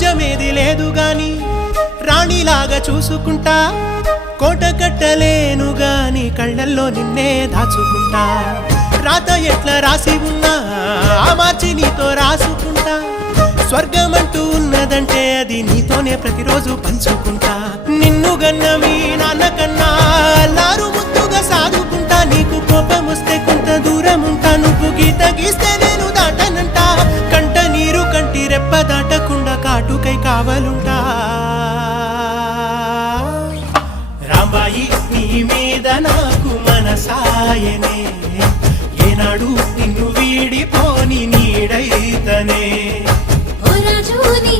రాజ్యమేది లేదు గాని రాణిలాగా చూసుకుంటా, కోట కట్టలేను గాని కళ్ళల్లో నిన్నే దాచుకుంటా. రాత ఎట్లా రాసి ఉన్నా ఆ మార్చి నీతో రాసుకుంటా. స్వర్గమంటూ ఉన్నదంటే అది నీతోనే ప్రతిరోజు పంచుకుంటా. నిన్ను గన్న మీ నాన్న కన్నా అల్లారు ముద్దుగా సాదుకుంటా. నీకు కోపం వస్తే కొంత దూరం ఉంటా, నువ్వు గీత గీస్తే నేను దాటనంటా. కంట నీరు కంటి రెప్ప దాటకుండా కాటుకై కావలుంటా. రాంబాయి నీ మీద నాకు మనసాయనే, ఏనాడు నిన్ను వీడిపోని నీడైతనే. ఓ రాజు నీ